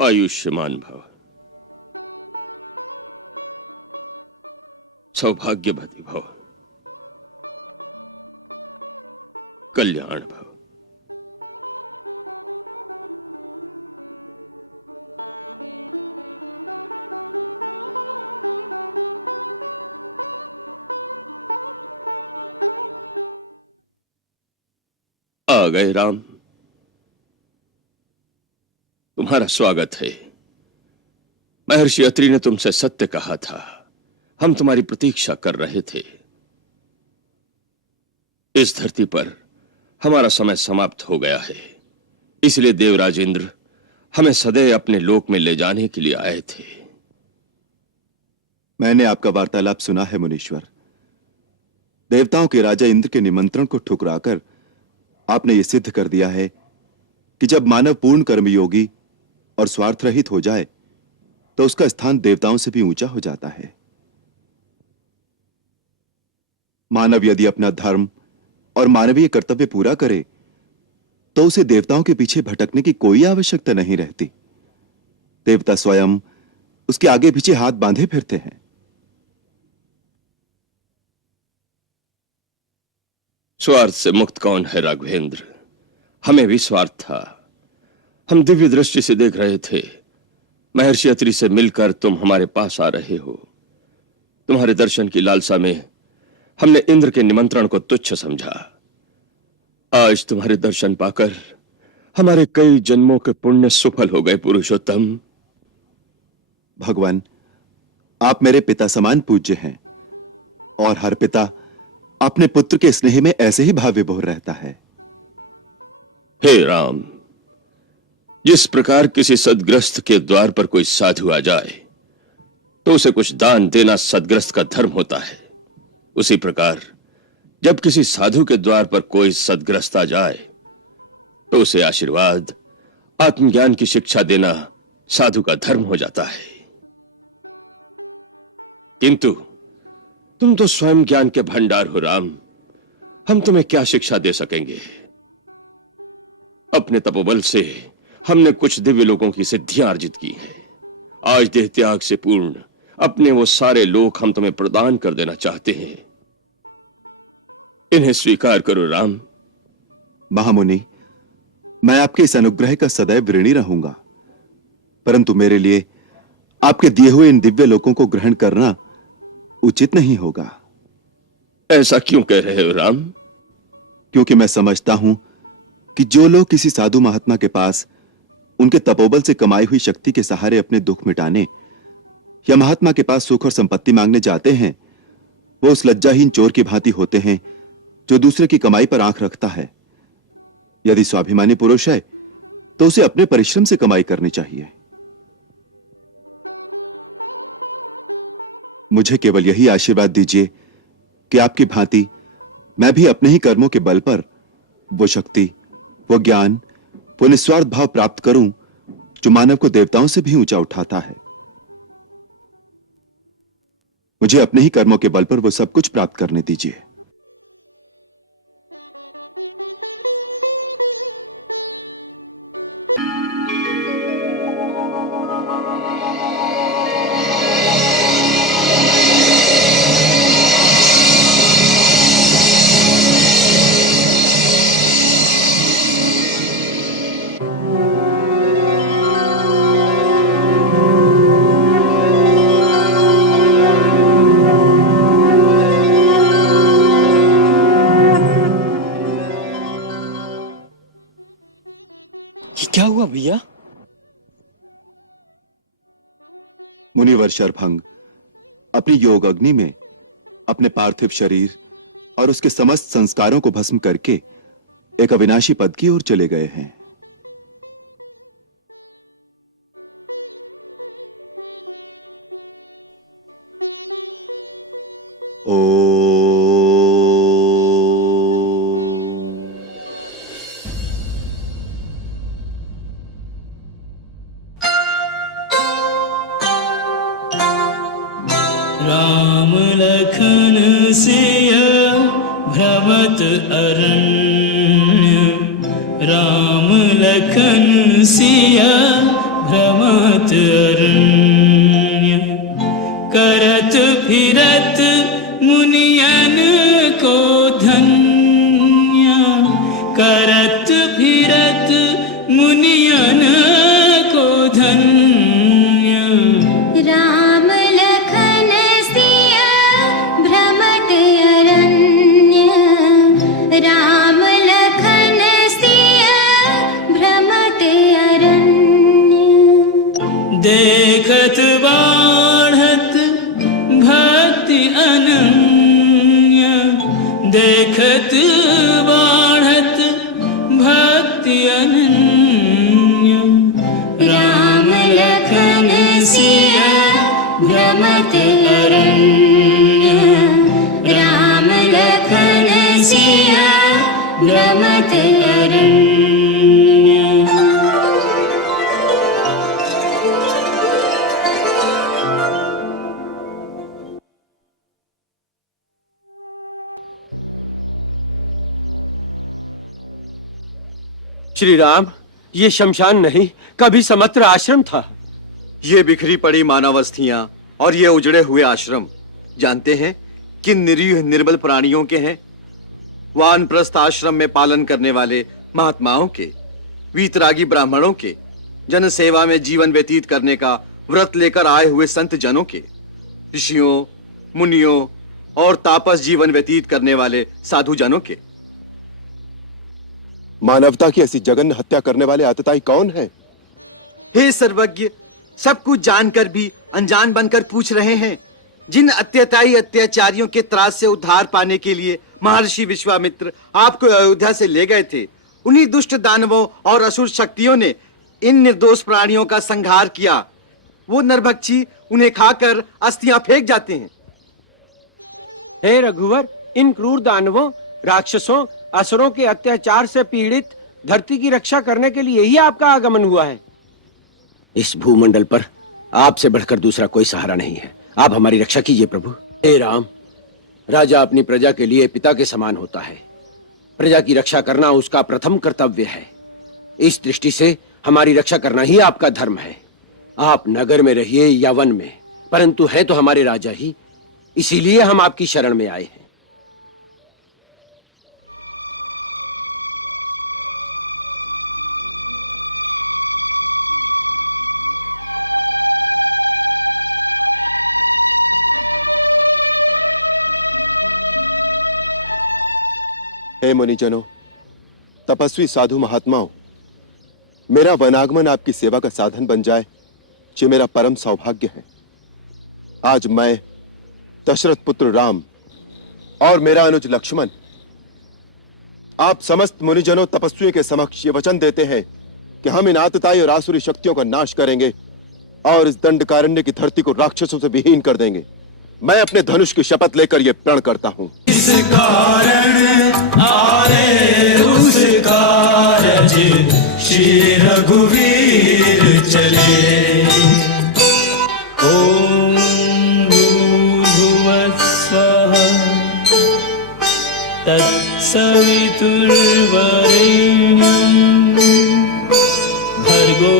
आयुष्मान भव, सौभाग्यवती भव, कल्याण भव। आ गए राम, तुम्हारा स्वागत है। महर्षि अत्रि ने तुमसे सत्य कहा था, हम तुम्हारी प्रतीक्षा कर रहे थे। इस धरती पर हमारा समय समाप्त हो गया है, इसलिए देवराज इंद्र हमें सदैव अपने लोक में ले जाने के लिए आए थे। मैंने आपका वार्तालाप सुना है मुनीश्वर। देवताओं के राजा इंद्र के निमंत्रण को ठुकराकर आपने यह सिद्ध कर दिया है कि जब मानव पूर्ण कर्मयोगी और स्वार्थ रहित हो जाए तो उसका स्थान देवताओं से भी ऊंचा हो जाता है। मानव यदि अपना धर्म और मानवीय कर्तव्य पूरा करे तो उसे देवताओं के पीछे भटकने की कोई आवश्यकता नहीं रहती। देवता स्वयं उसके आगे पीछे हाथ बांधे फिरते हैं। स्वार्थ से मुक्त कौन है राघवेंद्र? हमें भी स्वार्थ था। हम दिव्य दृष्टि से देख रहे थे, महर्षि अत्रि से मिलकर तुम हमारे पास आ रहे हो। तुम्हारे दर्शन की लालसा में हमने इंद्र के निमंत्रण को तुच्छ समझा। आज तुम्हारे दर्शन पाकर हमारे कई जन्मों के पुण्य सफल हो गए पुरुषोत्तम। भगवान, आप मेरे पिता समान पूज्य हैं और हर पिता अपने पुत्र के स्नेह में ऐसे ही भाव विभोर रहता है। हे राम, जिस प्रकार किसी सदग्रस्त के द्वार पर कोई साधु आ जाए तो उसे कुछ दान देना सदग्रस्त का धर्म होता है, उसी प्रकार जब किसी साधु के द्वार पर कोई सदग्रस्त आ जाए तो उसे आशीर्वाद, आत्मज्ञान की शिक्षा देना साधु का धर्म हो जाता है। किंतु तुम तो स्वयं ज्ञान के भंडार हो राम, हम तुम्हें क्या शिक्षा दे सकेंगे? अपने तपोबल से हमने कुछ दिव्य लोगों की सिद्धियां अर्जित की हैं। आज देह त्याग से पूर्ण अपने वो सारे लोक हम तुम्हें प्रदान कर देना चाहते हैं। इन्हें स्वीकार करो राम। महामुनि, मैं आपके इस अनुग्रह का सदैव ऋणी रहूंगा, परंतु मेरे लिए आपके दिए हुए इन दिव्य लोकों को ग्रहण करना उचित नहीं होगा। ऐसा क्यों कह रहे हो राम? क्योंकि मैं समझता हूं कि जो लोग किसी साधु महात्मा के पास उनके तपोबल से कमाई हुई शक्ति के सहारे अपने दुख मिटाने या महात्मा के पास सुख और संपत्ति मांगने जाते हैं, वो उस लज्जाहीन चोर की भांति होते हैं जो दूसरे की कमाई पर आंख रखता है। यदि स्वाभिमानी पुरुष है तो उसे अपने परिश्रम से कमाई करनी चाहिए। मुझे केवल यही आशीर्वाद दीजिए कि आपकी भांति मैं भी अपने ही कर्मों के बल पर वो शक्ति, वो ज्ञान, वो निस्वार्थ भाव प्राप्त करूं जो मानव को देवताओं से भी ऊंचा उठाता है। मुझे अपने ही कर्मों के बल पर वो सब कुछ प्राप्त करने दीजिए। क्या हुआ भैया? मुनिवर शरभंग अपनी योग अग्नि में अपने पार्थिव शरीर और उसके समस्त संस्कारों को भस्म करके एक अविनाशी पद की ओर चले गए हैं। राम लखन सिया भ्रमत अरण्य राम लखन सिया भ्रमत अरण्य करत फिरत मुनियन को धन्य करत फिरत मुनियन को धन्य राम लखन सिया भ्रमत अरण्य राम लखन सिया भ्रमत अरण्य देखत बाढ़त भक्ति अनन्य देखत बाढ़त भक्ति अनन्य राम लखन सिया भ्रमत अरण्य राम लखन सिया भ्रमत अरण्य श्री राम, ये शमशान नहीं, कभी समत्र आश्रम था। ये बिखरी पड़ी मानवस्थियां और ये उजड़े हुए आश्रम जानते हैं किन निरीह निर्बल प्राणियों के हैं? वानप्रस्थ आश्रम में पालन करने वाले महात्माओं के, वीतरागी ब्राह्मणों के, जन सेवा में जीवन व्यतीत करने का व्रत लेकर आए हुए संत जनों के, ऋषियों, मुनियों और तापस जीवन व्यतीत करने वाले साधु जनों के। मानवता की ऐसी जघन्य हत्या करने वाले आतताई कौन है? हे सर्वज्ञ, सब कुछ जानकर भी अनजान बनकर पूछ रहे हैं। जिन अत्याचारी अत्याचारियों के त्रास से उद्धार पाने के लिए महर्षि विश्वामित्र आपको अयोध्या से ले गए थे, उन्हीं दुष्ट दानवों और असुर शक्तियों ने इन निर्दोष प्राणियों का संहार किया। वो नरभक्षी उन्हें खाकर अस्थियां फेंक जाते हैं। हे रघुवर, इन क्रूर दानवों, राक्षसों, असुरों के अत्याचार से पीड़ित धरती की रक्षा करने के लिए ही आपका आगमन हुआ है। इस भूमंडल पर आपसे बढ़कर दूसरा कोई सहारा नहीं है। आप हमारी रक्षा कीजिए प्रभु। हे राम, राजा अपनी प्रजा के लिए पिता के समान होता है। प्रजा की रक्षा करना उसका प्रथम कर्तव्य है। इस दृष्टि से हमारी रक्षा करना ही आपका धर्म है। आप नगर में रहिए या वन में, परंतु हैं तो हमारे राजा ही, इसीलिए हम आपकी शरण में आए हैं। हे मुनिजनों, तपस्वी साधु महात्माओं, मेरा वनागमन आपकी सेवा का साधन बन जाए, ये मेरा परम सौभाग्य है। आज मैं, दशरथ पुत्र राम और मेरा अनुज लक्ष्मण, आप समस्त मुनिजनों तपस्वियों के समक्ष ये वचन देते हैं कि हम इन आतताई और आसुरी शक्तियों का नाश करेंगे और इस दंडकारण्य की धरती को राक्षसों से विहीन कर देंगे। मैं अपने धनुष की शपथ लेकर यह प्रण करता हूं। इस कारण आरे उस कारज श्री रघुवीर चले। ओम भूर्भुवः स्वः तत्सवितुर्वरेण्यं भर्गो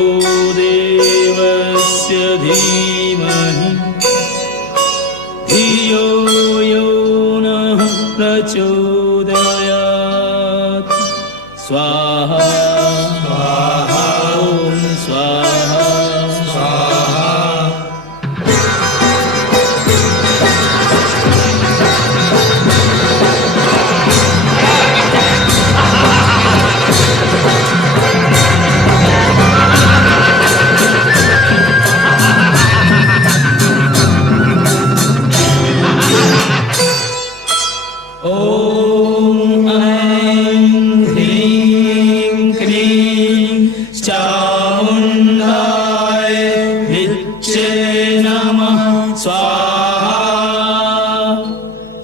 देवस्य धीमहि धियो यो नः प्रचोदयात्। स्वाहा स्वाहा ॐ स्वाहा स्वाहा। ॐ ऐं ह्रीं क्लीं चामुण्डाय विच्चे नमः। स्वाहा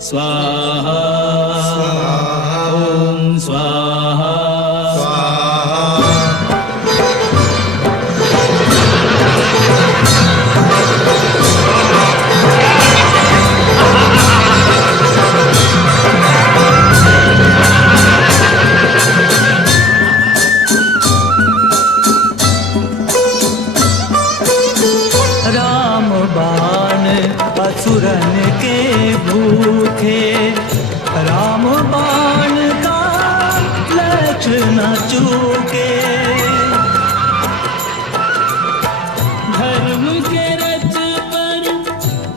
स्वाहा ॐ स्वाहा स्वाहा। असुरन के भूखे, राम बाण का लक्ष्य न चूके। धर्म के रथ पर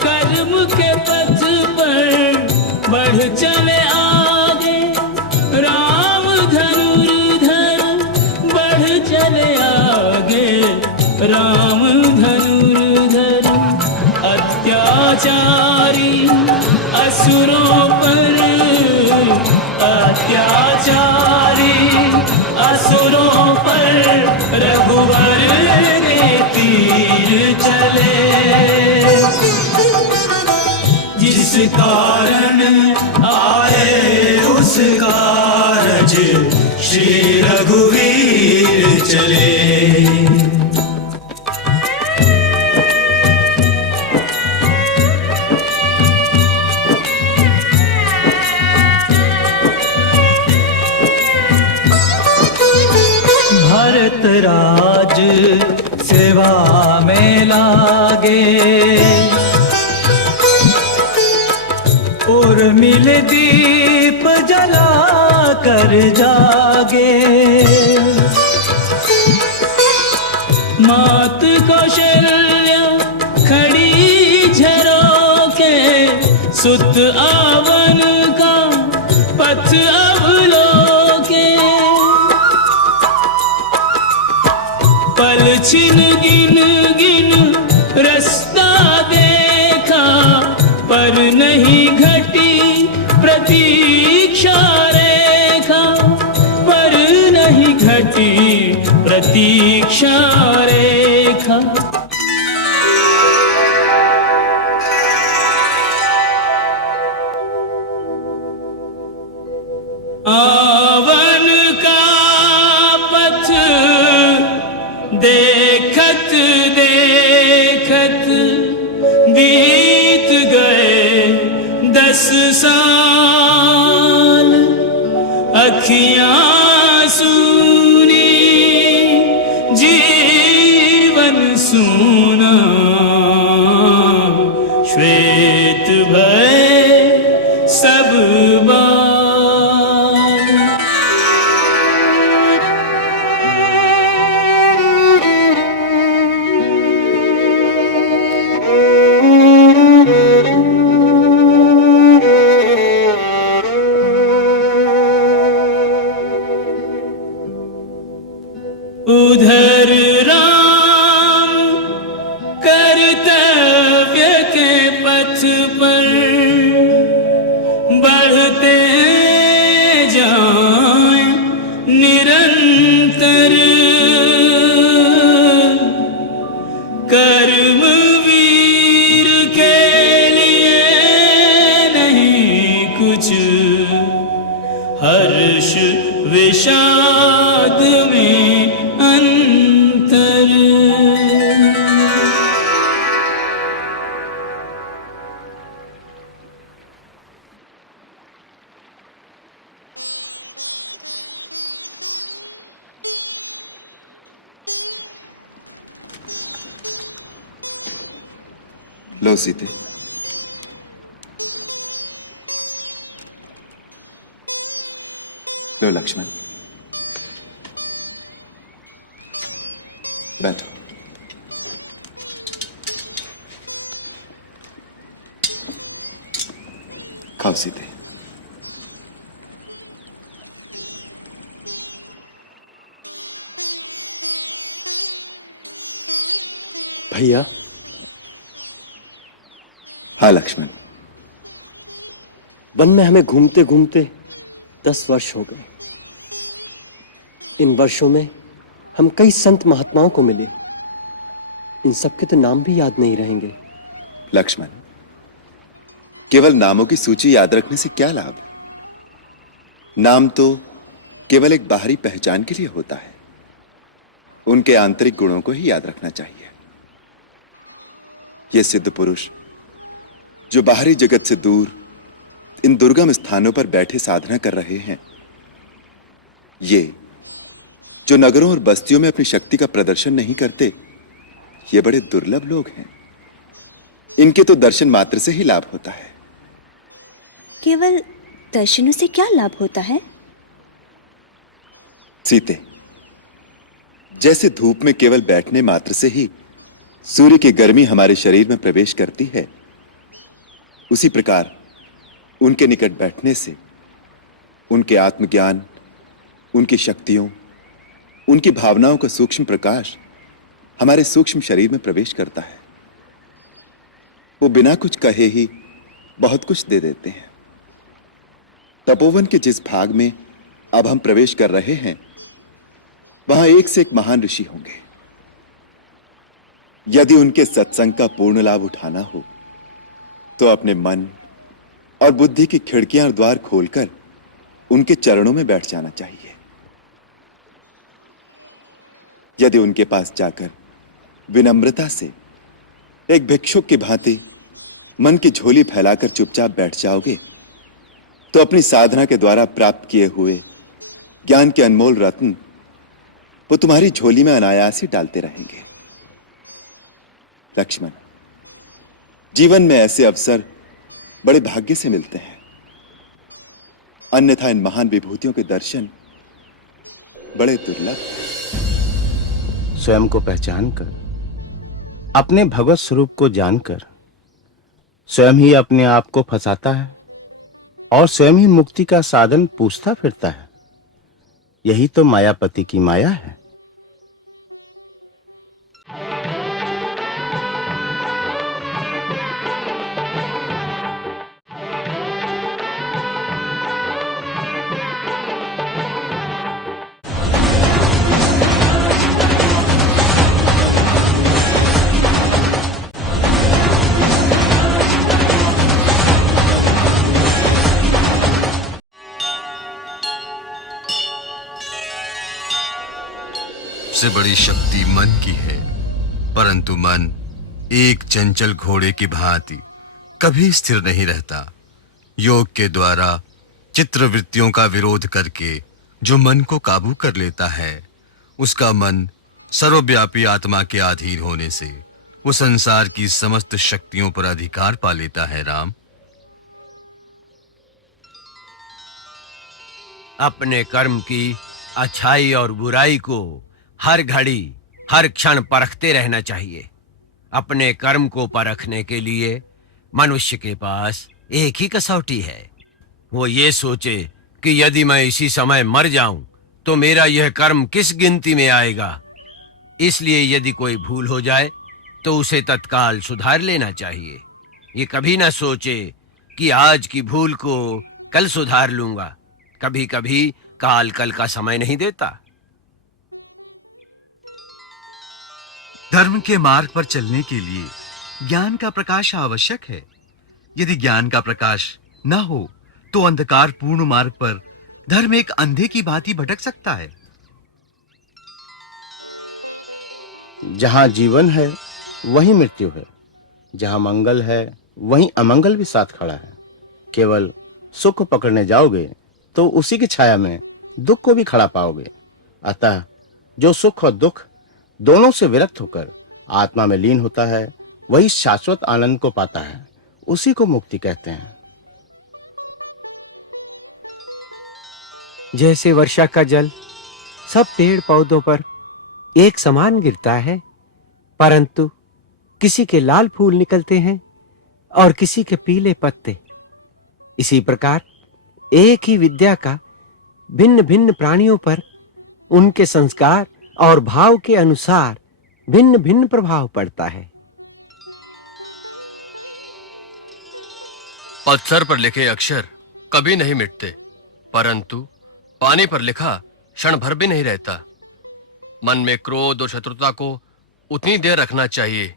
कर्म के पथ पर बढ़ चले आगे, राम धनुर्धर बढ़ चले आगे, राम धनुर्धर। अत्याचारी असुरों पर, अत्याचारी असुरों पर रघुवर के तीर चले। जिस कारण आए उस कारज श्री रघुवीर चले। भरत राज सेवा में लागे, और मिल दीप जला कर जागे। मात कौशल्या खड़ी झरोके, सुत आवन का पथ अवलोके। पल छिन गिन गिन रास्ता देखा, पर नहीं घटी प्रतीक्षा रेखा, पर नहीं घटी प्रतीक्षा रेखा। आवन का पथ देखत देखत बीत गए 10 साल। अखियां सूनी जीवन सूना, श्वेत भय सब बाल। उधर राम कर्तव्य के पथ पर बढ़ते जाएं निरंतर। कर्मवीर के लिए नहीं कुछ हर्ष विषाद में अंतर। लो सीते, लो लक्ष्मण, बैठो। खाओ सीते। भैया। हाँ लक्ष्मण। वन में हमें घूमते घूमते 10 वर्ष हो गए। इन वर्षों में हम कई संत महात्माओं को मिले। इन सबके तो नाम भी याद नहीं रहेंगे। लक्ष्मण, केवल नामों की सूची याद रखने से क्या लाभ? नाम तो केवल एक बाहरी पहचान के लिए होता है। उनके आंतरिक गुणों को ही याद रखना चाहिए। ये सिद्ध पुरुष जो बाहरी जगत से दूर इन दुर्गम स्थानों पर बैठे साधना कर रहे हैं, ये जो नगरों और बस्तियों में अपनी शक्ति का प्रदर्शन नहीं करते, ये बड़े दुर्लभ लोग हैं। इनके तो दर्शन मात्र से ही लाभ होता है। केवल दर्शनों से क्या लाभ होता है? सीते, जैसे धूप में केवल बैठने मात्र से ही सूर्य की गर्मी हमारे शरीर में प्रवेश करती है, उसी प्रकार उनके निकट बैठने से उनके आत्मज्ञान, उनकी शक्तियों, उनकी भावनाओं का सूक्ष्म प्रकाश हमारे सूक्ष्म शरीर में प्रवेश करता है। वो बिना कुछ कहे ही बहुत कुछ दे देते हैं। तपोवन के जिस भाग में अब हम प्रवेश कर रहे हैं, वहां एक से एक महान ऋषि होंगे। यदि उनके सत्संग का पूर्ण लाभ उठाना हो तो अपने मन और बुद्धि की खिड़कियां और द्वार खोलकर उनके चरणों में बैठ जाना चाहिए। यदि उनके पास जाकर विनम्रता से एक भिक्षुक की भांति मन की झोली फैलाकर चुपचाप बैठ जाओगे तो अपनी साधना के द्वारा प्राप्त किए हुए ज्ञान के अनमोल रत्न वो तुम्हारी झोली में अनायास ही डालते रहेंगे। लक्ष्मण, जीवन में ऐसे अवसर बड़े भाग्य से मिलते हैं, अन्यथा इन महान विभूतियों के दर्शन बड़े दुर्लभ। स्वयं को पहचान कर, अपने भगवत स्वरूप को जानकर स्वयं ही अपने आप को फंसाता है और स्वयं ही मुक्ति का साधन पूछता फिरता है। यही तो मायापति की माया है। सबसे बड़ी शक्ति मन की है, परंतु मन एक चंचल घोड़े की भांति कभी स्थिर नहीं रहता। योग के द्वारा चित्रवृत्तियों का विरोध करके जो मन को काबू कर लेता है, उसका मन सर्वव्यापी आत्मा के अधीन होने से वो संसार की समस्त शक्तियों पर अधिकार पा लेता है। राम, अपने कर्म की अच्छाई और बुराई को हर घड़ी हर क्षण परखते रहना चाहिए। अपने कर्म को परखने के लिए मनुष्य के पास एक ही कसौटी है। वो ये सोचे कि यदि मैं इसी समय मर जाऊं तो मेरा यह कर्म किस गिनती में आएगा। इसलिए यदि कोई भूल हो जाए तो उसे तत्काल सुधार लेना चाहिए। ये कभी ना सोचे कि आज की भूल को कल सुधार लूंगा। कभी कभी काल कल का समय नहीं देता। धर्म के मार्ग पर चलने के लिए ज्ञान का प्रकाश आवश्यक है। यदि ज्ञान का प्रकाश न हो तो अंधकार पूर्ण मार्ग पर धर्म एक अंधे की भांति भटक सकता है। जहां जीवन है वहीं मृत्यु है, जहां मंगल है वहीं अमंगल भी साथ खड़ा है। केवल सुख पकड़ने जाओगे तो उसी की छाया में दुख को भी खड़ा पाओगे। अतः जो सुख और दुख दोनों से विरक्त होकर आत्मा में लीन होता है, वही शाश्वत आनंद को पाता है। उसी को मुक्ति कहते हैं। जैसे वर्षा का जल सब पेड़ पौधों पर एक समान गिरता है, परंतु किसी के लाल फूल निकलते हैं और किसी के पीले पत्ते, इसी प्रकार एक ही विद्या का भिन्न भिन्न प्राणियों पर उनके संस्कार और भाव के अनुसार भिन्न भिन्न प्रभाव पड़ता है। पत्थर पर लिखे अक्षर कभी नहीं मिटते, परंतु पानी पर लिखा क्षण भर भी नहीं रहता। मन में क्रोध और शत्रुता को उतनी देर रखना चाहिए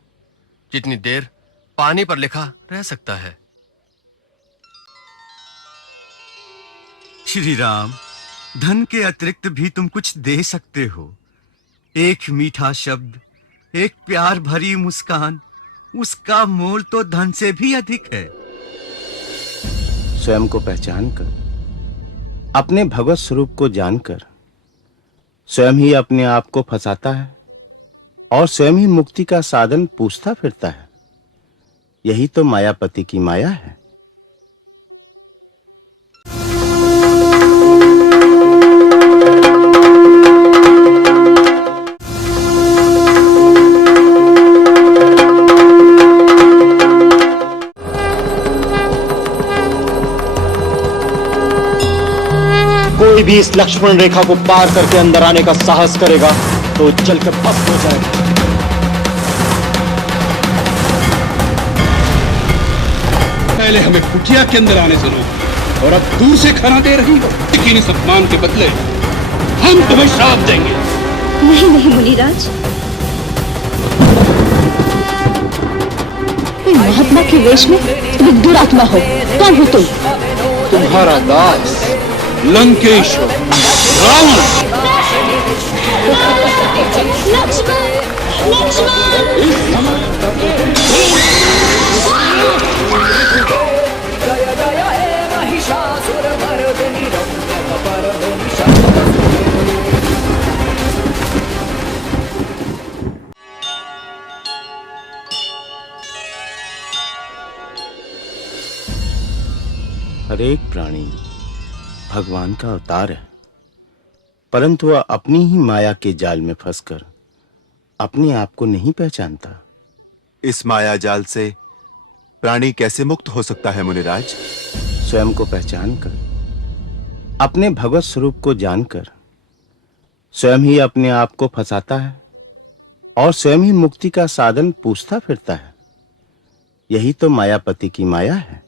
जितनी देर पानी पर लिखा रह सकता है। श्री राम, धन के अतिरिक्त भी तुम कुछ दे सकते हो। एक मीठा शब्द, एक प्यार भरी मुस्कान, उसका मोल तो धन से भी अधिक है। स्वयं को पहचान कर, अपने भगवत स्वरूप को जानकर स्वयं ही अपने आप को फंसाता है और स्वयं ही मुक्ति का साधन पूछता फिरता है। यही तो मायापति की माया है। कोई भी इस लक्ष्मण रेखा को पार करके अंदर आने का साहस करेगा तो जल के भस्म हो जाएगा। पहले हमें कुटिया के अंदर आने से रोक और अब दूर से खाना दे रही हो, लेकिन इस अपमान के बदले हम तुम्हें श्राप देंगे। नहीं नहीं मुनिराज, महात्मा के वेश में तुम एक दुरात्मा हो। कौन हो तुम? तुम्हारा दास लंकेश्वर रावण। हर एक प्राणी भगवान का अवतार है, परंतु वह अपनी ही माया के जाल में फंसकर अपने आप को नहीं पहचानता। इस माया जाल से प्राणी कैसे मुक्त हो सकता है मुनिराज? स्वयं को पहचानकर, अपने भगवत स्वरूप को जानकर स्वयं ही अपने आप को फंसाता है और स्वयं ही मुक्ति का साधन पूछता फिरता है। यही तो मायापति की माया है।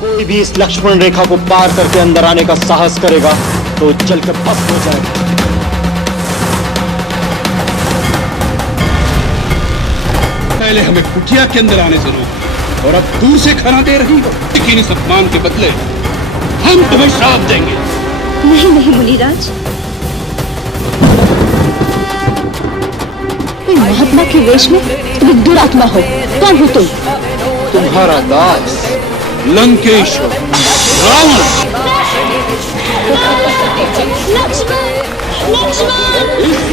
कोई भी इस लक्ष्मण रेखा को पार करके अंदर आने का साहस करेगा तो जल के भस्म हो जाएगा। पहले हमें कुटिया के अंदर आने से रोक और अब दूर से खाना दे रही हो, लेकिन इस अपमान के बदले हम तुम्हें श्राप देंगे। नहीं नहीं मुनिराज, महात्मा के वेश में तुम एक दुरात्मा हो। कौन हो तुम? तुम्हारा दास लंकेश्वर रावण। लक्ष्मण